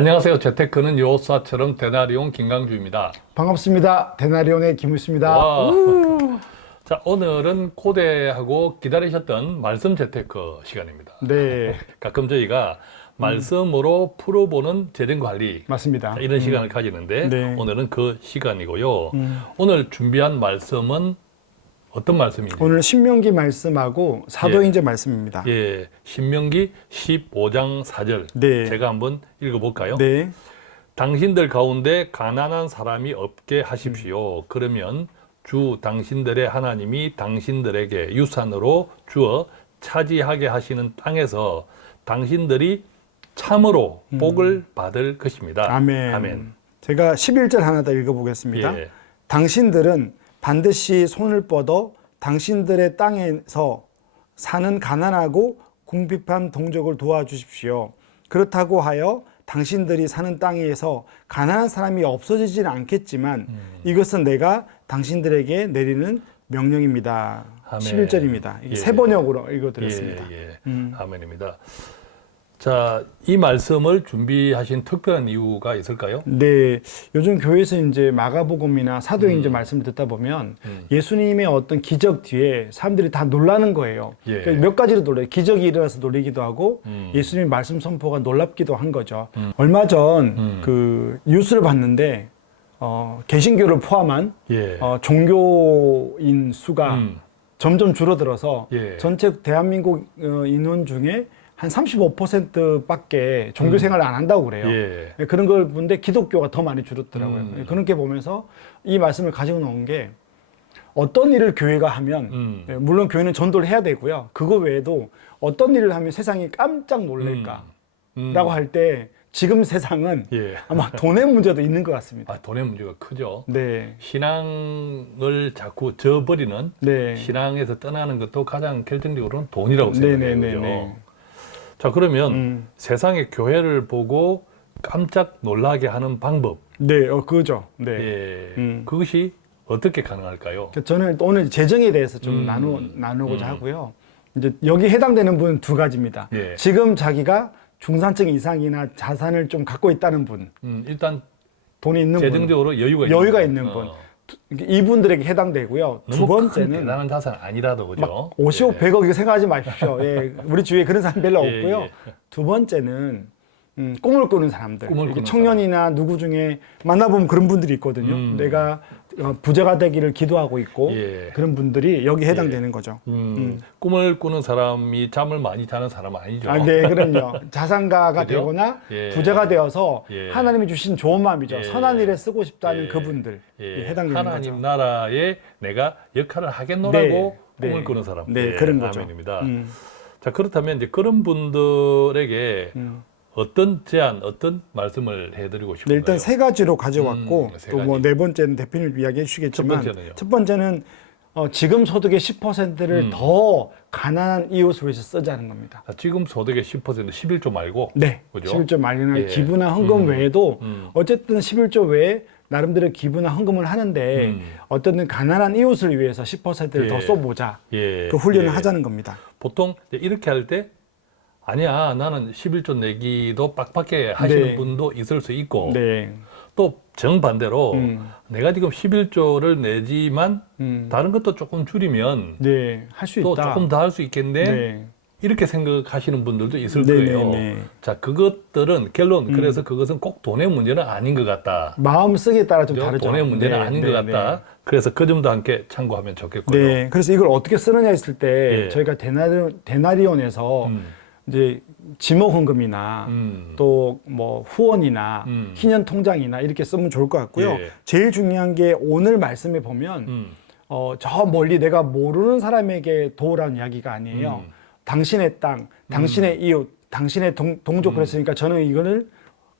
안녕하세요. 재테크는 요사처럼 데나리온 김강주입니다. 반갑습니다. 데나리온의 김우수입니다. 와. 자, 오늘은 고대하고 기다리셨던 말씀 재테크 시간입니다. 네, 가끔 저희가 말씀으로 풀어보는 재정관리 맞습니다. 이런 시간을 가지는데 네. 오늘은 그 시간이고요. 오늘 준비한 말씀은 어떤 말씀인지? 오늘 신명기 말씀하고 사도행전 말씀입니다. 예, 신명기 15장 4절 네. 제가 한번 읽어볼까요? 네, 당신들 가운데 가난한 사람이 없게 하십시오. 그러면 주 당신들의 하나님이 당신들에게 유산으로 주어 차지하게 하시는 땅에서 당신들이 참으로 복을 받을 것입니다. 아멘. 아멘. 제가 11절 하나 더 읽어보겠습니다. 예. 당신들은 반드시 손을 뻗어 당신들의 땅에서 사는 가난하고 궁핍한 동족을 도와주십시오. 그렇다고 하여 당신들이 사는 땅에서 가난한 사람이 없어지지는 않겠지만 이것은 내가 당신들에게 내리는 명령입니다. 아멘. 11절입니다. 예. 세 번역으로 읽어드렸습니다. 예, 예. 아멘입니다. 자, 이 말씀을 준비하신 특별한 이유가 있을까요? 네, 요즘 교회에서 이제 마가복음이나 사도행전 말씀을 듣다 보면 예수님의 어떤 기적 뒤에 사람들이 다 놀라는 거예요. 예. 그러니까 몇 가지로 놀라요. 기적이 일어나서 놀리기도 하고 예수님의 말씀 선포가 놀랍기도 한 거죠. 얼마 전 그 뉴스를 봤는데 개신교를 포함한 예. 종교인 수가 점점 줄어들어서 예. 전체 대한민국 인원 중에 한 35%밖에 종교 생활을 안 한다고 그래요. 예. 그런 걸 보는데 기독교가 더 많이 줄었더라고요. 그런 게 보면서 이 말씀을 가지고 나온 게 어떤 일을 교회가 하면 물론 교회는 전도를 해야 되고요. 그거 외에도 어떤 일을 하면 세상이 깜짝 놀랄까 라고 할 때 지금 세상은 예. 아마 돈의 문제도 있는 것 같습니다. 아, 돈의 문제가 크죠. 네. 신앙을 자꾸 저버리는 네. 신앙에서 떠나는 것도 가장 결정적으로는 돈이라고 생각해요. 네네네네. 자, 그러면 세상의 교회를 보고 깜짝 놀라게 하는 방법. 네, 그거죠. 네. 예. 그것이 어떻게 가능할까요? 저는 오늘 재정에 대해서 좀 나누고자 하고요. 이제 여기 해당되는 분은 두 가지입니다. 예. 지금 자기가 중산층 이상이나 자산을 좀 갖고 있다는 분, 일단 돈이 있는 재정적으로 여유가 있는 분. 이분들에게 해당되고요. 두 너무 큰 번째는 대단한 자산 아니라도 그죠? 막 50억, 100억 이거 생각하지 마십시오. 예, 우리 주위에 그런 사람 별로 예, 없고요. 예. 두 번째는 꿈을 꾸는 사람들. 꿈을 이렇게 꾸는 청년이나 누구 중에 만나보면 그런 분들이 있거든요. 내가 부자가 되기를 기도하고 있고 예. 그런 분들이 여기 해당되는 거죠. 꿈을 꾸는 사람이 잠을 많이 자는 사람은 아니죠. 아, 네, 그럼요. 자산가가 그죠? 되거나 예. 부자가 되어서 예. 하나님이 주신 좋은 마음이죠. 예. 선한 일에 쓰고 싶다는 예. 그분들 예. 해당되는 하나님 거죠. 나라에 내가 역할을 하겠노라고 네. 꿈을 네. 꾸는 사람. 네, 그런 거죠. 아멘입니다. 자, 그렇다면 이제 그런 분들에게 어떤 제안, 어떤 말씀을 해드리고 네, 싶은가요? 일단 세 가지로 가져왔고 세 또 뭐 가지. 네 번째는 대표님 이야기해 주시겠지만 첫 번째는요? 지금 소득의 10%를 더 가난한 이웃을 위해서 쓰자는 겁니다. 자, 지금 소득의 10% 11조 말고 네, 그죠? 11조 말이나 예. 기부나 헌금 외에도 어쨌든 11조 외에 나름대로 기부나 헌금을 하는데 어떤 가난한 이웃을 위해서 10%를 더 예. 써보자. 예. 그 훈련을 예. 하자는 겁니다. 보통 이렇게 할 때 아니야, 나는 11조 내기도 빡빡해 하시는 네. 분도 있을 수 있고 네. 또 정반대로 내가 지금 11조를 내지만 다른 것도 조금 줄이면 네, 할 수 또 있다. 조금 더 할 수 있겠네. 네. 이렇게 생각하시는 분들도 있을 네, 거예요. 네, 네. 자, 그것들은 결론 그래서 그것은 꼭 돈의 문제는 아닌 것 같다. 마음 쓰기에 따라 좀 그죠? 다르죠. 돈의 문제는 네, 아닌 네, 것 같다. 그래서 그 점도 함께 참고하면 좋겠고요. 네, 그래서 이걸 어떻게 쓰느냐 했을 때 예. 저희가 데나리온에서 이제 지목 헌금이나 또 뭐 후원이나 희년 통장이나 이렇게 쓰면 좋을 것 같고요. 예. 제일 중요한 게 오늘 말씀에 보면 저 멀리 내가 모르는 사람에게 도우라는 이야기가 아니에요. 당신의 땅, 당신의 이웃, 당신의 동족 그랬으니까 저는 이거를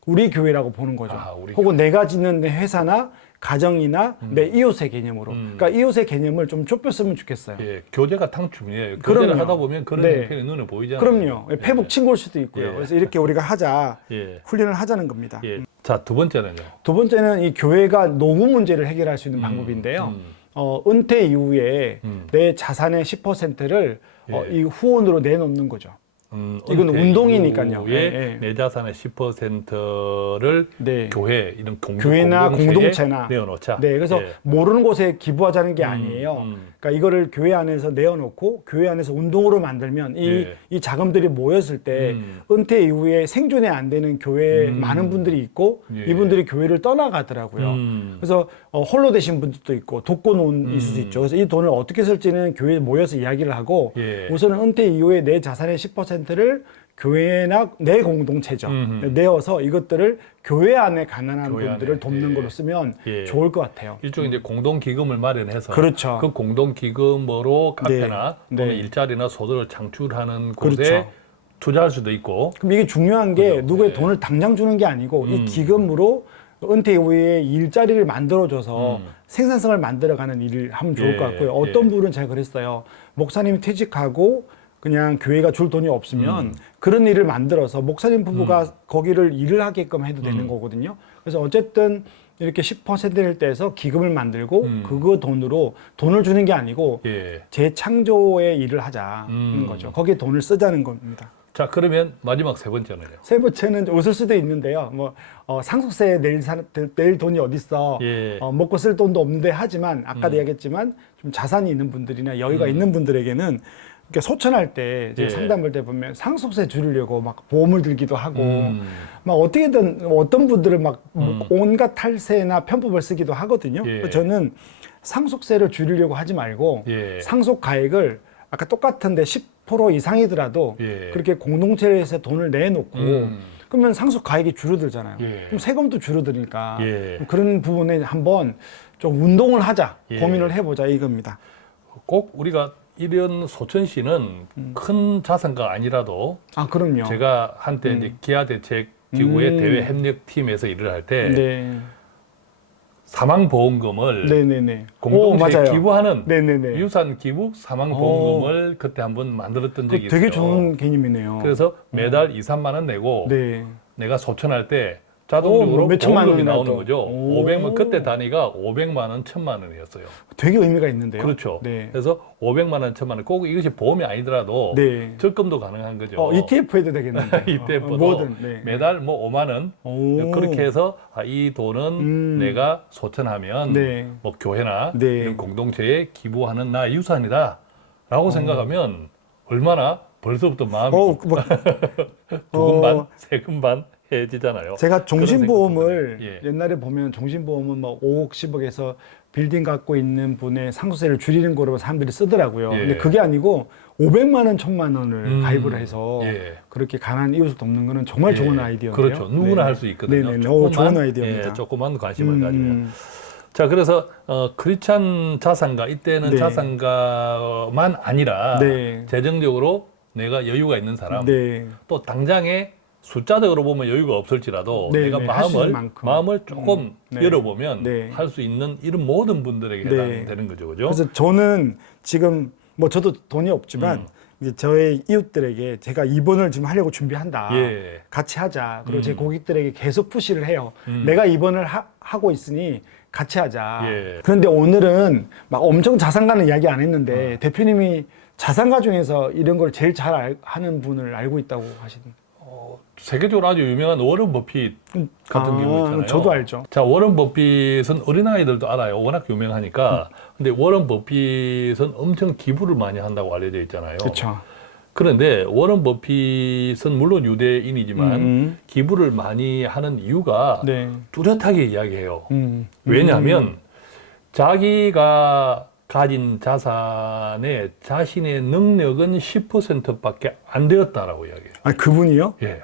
우리 교회라고 보는 거죠. 아, 우리 혹은 내가 짓는 내 회사나 가정이나 내 이웃의 개념으로. 그러니까 이웃의 개념을 좀 좁혔으면 좋겠어요. 예, 교제가 탕춤이에요. 교제를 그럼요. 하다 보면 그런 네. 형편이 눈에 보이잖아요. 그럼요. 페북 친구일 수도 있고요. 예. 그래서 이렇게 우리가 하자, 예. 훈련을 하자는 겁니다. 예. 자, 두 번째는요. 두 번째는 이 교회가 노후 문제를 해결할 수 있는 방법인데요. 은퇴 이후에 내 자산의 10%를 예. 이 후원으로 내놓는 거죠. 이건 은퇴 운동이니까요. 이후에 예, 예. 내 자산의 10%를 네. 교회 이런 교회나 공동체에 공동체나 내어놓자. 네, 그래서 예. 모르는 곳에 기부하자는 게 아니에요. 그러니까 이거를 교회 안에서 내어놓고 교회 안에서 운동으로 만들면 이 자금들이 모였을 때 은퇴 이후에 생존이 안 되는 교회에 많은 분들이 있고 예. 이분들이 교회를 떠나가더라고요. 그래서 홀로 되신 분들도 있고 독거노인이 있을 수 있죠. 그래서 이 돈을 어떻게 쓸지는 교회에 모여서 이야기를 하고 예. 우선은 은퇴 이후에 내 자산의 10%를 교회나 내 공동체죠. 내어서 이것들을 교회 안에 가난한 교회 분들을 안에, 돕는 예. 걸로 쓰면 예. 좋을 것 같아요. 일종의 이제 공동기금을 마련해서 그렇죠. 그 공동기금으로 카페나 네. 또는 네. 일자리나 소득을 창출하는 곳에 그렇죠. 투자할 수도 있고 그럼 이게 중요한 게 그죠. 누구의 네. 돈을 당장 주는 게 아니고 이 기금으로 은퇴 이후에 일자리를 만들어줘서 생산성을 만들어가는 일을 하면 좋을 예, 것 같고요. 예. 어떤 분은 제가 그랬어요. 목사님이 퇴직하고 그냥 교회가 줄 돈이 없으면 그런 일을 만들어서 목사님 부부가 거기를 일을 하게끔 해도 되는 거거든요. 그래서 어쨌든 이렇게 10%를 떼서 기금을 만들고 그거 돈으로 돈을 주는 게 아니고 예. 재창조의 일을 하자는 거죠. 거기에 돈을 쓰자는 겁니다. 자, 그러면 마지막 세 번째는요. 세 번째는 웃을 수도 있는데요. 상속세 낼 돈이 어딨어. 예. 먹고 쓸 돈도 없는데 하지만 아까도 이야기했지만 좀 자산이 있는 분들이나 여유가 있는 분들에게는 이렇게 소천할 때 이제 예. 상담할 때 보면 상속세 줄이려고 막 보험을 들기도 하고 막 어떻게든 어떤 분들은 막 온갖 탈세나 편법을 쓰기도 하거든요. 예. 그래서 저는 상속세를 줄이려고 하지 말고 예. 상속 가액을 아까 똑같은데 10% 이상이더라도 예. 그렇게 공동체에서 돈을 내놓고 그러면 상속 가액이 줄어들잖아요. 예. 그럼 세금도 줄어드니까 예. 그런 부분에 한번 좀 운동을 하자, 예. 고민을 해보자 이겁니다. 꼭 우리가 이런 소천 씨는 큰 자산가 아니라도 아, 그럼요. 제가 한때 이제 기아대책기구의 대외 협력팀에서 일을 할 때 네. 사망보험금을 네네네. 공동체에 맞아요. 기부하는 네네네. 유산 기부 사망보험금을 그때 한번 만들었던 적이 있어요. 되게 좋은 개념이네요. 그래서 매달 2, 3만 원 내고 네. 내가 소천할 때 자동적으로 몇 천만 보험금이 원이나 나오는 또. 거죠. 오. 500만 그때 단위가 500만 원, 1000만 원이었어요. 되게 의미가 있는데요. 그렇죠. 네. 그래서 500만 원, 1000만 원 꼭 이것이 보험이 아니더라도 네. 적금도 가능한 거죠. ETF 해도 되겠는데. ETF도 뭐든. 네. 매달 뭐 5만 원 오. 그렇게 해서 이 돈은 내가 소천하면 네. 뭐 교회나 네. 이런 공동체에 기부하는 나의 유산이다라고 생각하면 얼마나 벌써부터 마음이 두근 반, 세금 반 해지잖아요. 제가 종신보험을 예. 옛날에 보면 종신보험은 뭐 5억, 10억에서 빌딩 갖고 있는 분의 상속세를 줄이는 거로 사람들이 쓰더라고요. 예. 근데 그게 아니고 500만 원, 1000만 원을 가입을 해서 예. 그렇게 가난한 이웃을 돕는 거는 정말 좋은 예. 아이디어예요. 그렇죠. 누구나 할 수 있거든요. 네네. 조그만, 좋은 아이디어입니다. 예, 조그만 관심을 가지면. 자, 그래서 크리스찬 자산가 이때는 네. 자산가만 아니라 네. 재정적으로 내가 여유가 있는 사람, 네. 또 당장에 숫자적으로 보면 여유가 없을지라도 네, 내가 네, 할수 있는 만큼. 마음을 조금 네. 열어보면 네. 할 수 있는 이런 모든 분들에게 네. 해당되는 거죠, 그죠? 그래서 저는 지금 뭐 저도 돈이 없지만 이제 저의 이웃들에게 제가 입원을 지금 하려고 준비한다. 예. 같이 하자. 그리고 제 고객들에게 계속 푸시를 해요. 내가 입원을 하고 있으니 같이 하자. 예. 그런데 오늘은 막 엄청 자산가는 이야기 안 했는데 대표님이 자산가 중에서 이런 걸 제일 잘 하는 분을 알고 있다고 하시던데. 세계적으로 아주 유명한 워런 버핏 같은 경우 있잖아요. 저도 알죠. 자, 워런 버핏은 어린아이들도 알아요. 워낙 유명하니까. 근데 워런 버핏은 엄청 기부를 많이 한다고 알려져 있잖아요. 그렇죠. 그런데 워런 버핏은 물론 유대인이지만 기부를 많이 하는 이유가 네. 뚜렷하게 이야기해요. 왜냐하면 자기가 가진 자산의 자신의 능력은 10%밖에 안 되었다라고 이야기해요. 아니, 그분이요? 예.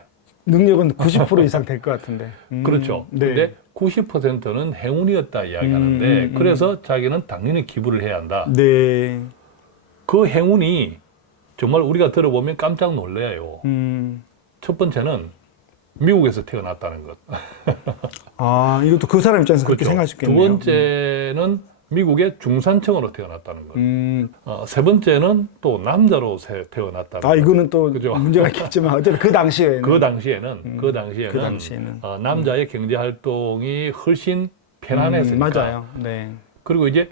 능력은 90% 이상 될 것 같은데. 그렇죠. 네. 근데 90%는 행운이었다 이야기하는데 그래서 자기는 당연히 기부를 해야 한다. 네. 그 행운이 정말 우리가 들어보면 깜짝 놀라요. 첫 번째는 미국에서 태어났다는 것. 아, 이것도 그 사람 입장에서 그렇게 그렇죠. 생각할 수 두 있겠네요. 번째는 미국의 중산층으로 태어났다는 것. 세 번째는 또 남자로 태어났다는 것. 이거는 또 그죠? 문제가 있겠지만 어쨌든 그 당시에는 그 당시에는 남자의 경제 활동이 훨씬 편안했으니까. 맞아요. 네. 그리고 이제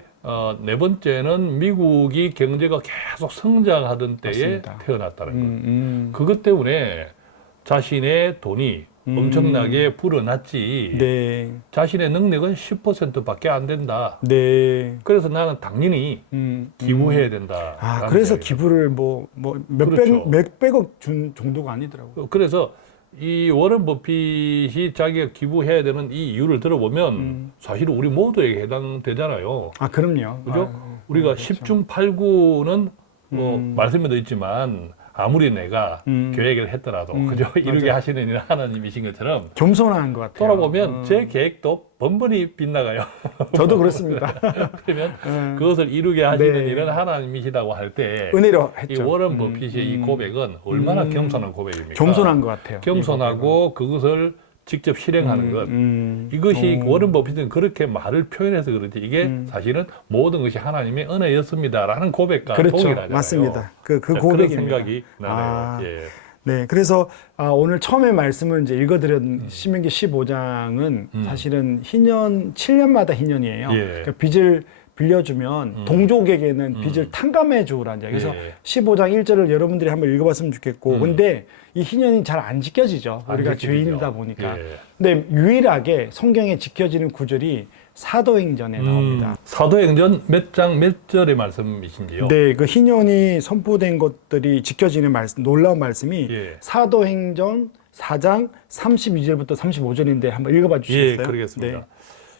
네 번째는 미국이 경제가 계속 성장하던 때에 맞습니다. 태어났다는 것. 그것 때문에 자신의 돈이 엄청나게 불어났지. 네. 자신의 능력은 10%밖에 안 된다. 네. 그래서 나는 당연히 기부해야 된다. 아, 그래서 기부를 그렇죠. 몇백억 준 정도가 아니더라고요. 그래서 이 워런 버핏이 자기가 기부해야 되는 이 이유를 들어보면 사실은 우리 모두에게 해당되잖아요. 아, 그럼요. 그죠? 아, 우리가 그렇죠. 10중 8구는 말씀에도 있지만 아무리 내가 계획을 했더라도 그죠? 이루게 맞아요. 하시는 일은 하나님이신 것처럼 겸손한 것 같아요. 돌아보면 제 계획도 번번이 빗나가요. 저도 그렇습니다. 그러면 그것을 이루게 하시는 네. 일은 하나님이시다고 할 때 은혜로 이 했죠. 워런 버핏의 이 고백은 얼마나 겸손한 고백입니까? 겸손한 것 같아요. 겸손하고 그것을 직접 실행하는 것. 이것이 워런 버핏은 그렇게 말을 표현해서 그렇지 이게 사실은 모든 것이 하나님의 은혜였습니다라는 고백과 그렇죠. 동일하잖아요. 맞습니다. 그 그런 고백입니다. 생각이 나네요. 아. 예. 네, 그래서 오늘 처음에 말씀을 이제 읽어드린 신명기 15장은 사실은 희년 7년마다 희년이에요. 예. 그러니까 빚을 빌려주면 동족에게는 빚을 탕감해 주라는 이야기. 그래서 예. 15장 1절을 여러분들이 한번 읽어봤으면 좋겠고, 근데 이 희년이 잘 안 지켜지죠. 안 우리가 지켜지죠. 죄인이다 보니까. 예. 근데 유일하게 성경에 지켜지는 구절이 사도행전에 나옵니다. 사도행전 몇 장 몇 절의 말씀이신지요? 네, 그 희년이 선포된 것들이 지켜지는 말씀, 놀라운 말씀이 예. 사도행전 4장 32절부터 35절인데 한번 읽어봐 주시겠어요? 예, 그러겠습니다. 네.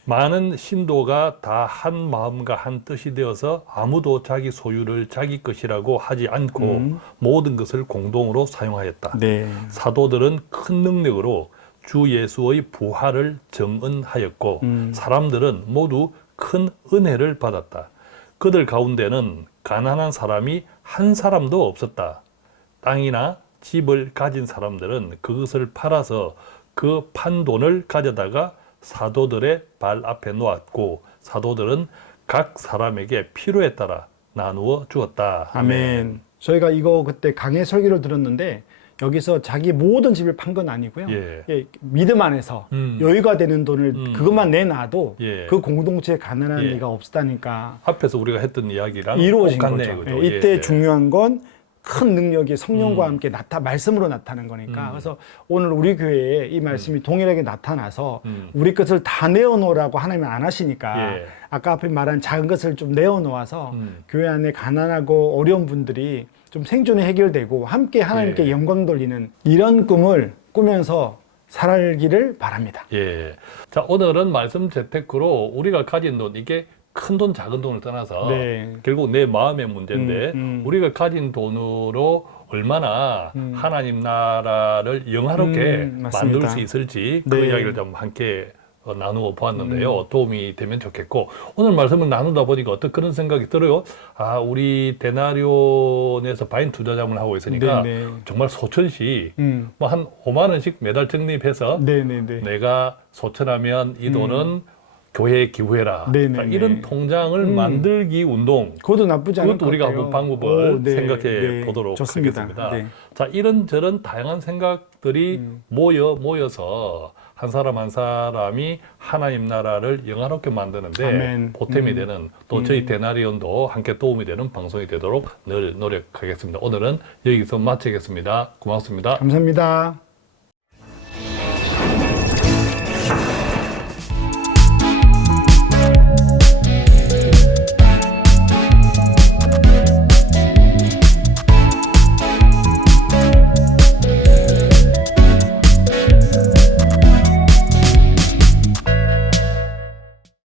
많은 신도가 다 한 마음과 한 뜻이 되어서 아무도 자기 소유를 자기 것이라고 하지 않고 모든 것을 공동으로 사용하였다. 네. 사도들은 큰 능력으로 주 예수의 부활을 정언하였고 사람들은 모두 큰 은혜를 받았다. 그들 가운데는 가난한 사람이 한 사람도 없었다. 땅이나 집을 가진 사람들은 그것을 팔아서 그 판 돈을 가져다가 사도들의 발 앞에 놓았고 사도들은 각 사람에게 필요에 따라 나누어 주었다. 아멘. 저희가 이거 그때 강의 설교를 들었는데 여기서 자기 모든 집을 판 건 아니고요. 예. 예, 믿음 안에서 여유가 되는 돈을 그것만 내놔도 예. 그 공동체에 가난한 예. 이가 없다니까 앞에서 우리가 했던 이야기랑 이루어진 똑같네요, 거죠. 그죠? 예, 이때 예. 중요한 건 큰 능력이 성령과 함께 말씀으로 나타나는 거니까. 그래서 오늘 우리 교회에 이 말씀이 동일하게 나타나서 우리 것을 다 내어놓으라고 하나님은 안 하시니까 예. 아까 앞에 말한 작은 것을 좀 내어놓아서 교회 안에 가난하고 어려운 분들이 좀 생존이 해결되고 함께 하나님께 예. 영광 돌리는 이런 꿈을 꾸면서 살기를 바랍니다. 예. 자, 오늘은 말씀 재테크로 우리가 가진 돈, 이게 큰 돈, 작은 돈을 떠나서 네. 결국 내 마음의 문제인데 우리가 가진 돈으로 얼마나 하나님 나라를 영화롭게 맞습니다. 만들 수 있을지 그 네. 이야기를 좀 함께 나누어 보았는데요. 도움이 되면 좋겠고 오늘 말씀을 나누다 보니까 어떤 그런 생각이 들어요. 아, 우리 데나리온에서 바인 투자자문을 하고 있으니까 네, 네. 정말 소천씩 뭐 한 5만 원씩 매달 적립해서 네네네. 내가 소천하면 이 돈은 교회에 기부해라. 네네네. 자, 이런 통장을 만들기 운동. 그것도 나쁘지 않은 그것도 것 우리가 같아요. 한번 방법을 오, 네, 생각해 네. 보도록 좋습니다. 하겠습니다. 네. 자, 이런저런 다양한 생각들이 모여서 한 사람 한 사람이 하나님 나라를 영화롭게 만드는데 아멘. 보탬이 되는 또 저희 데나리온도 함께 도움이 되는 방송이 되도록 늘 노력하겠습니다. 오늘은 여기서 마치겠습니다. 고맙습니다. 감사합니다.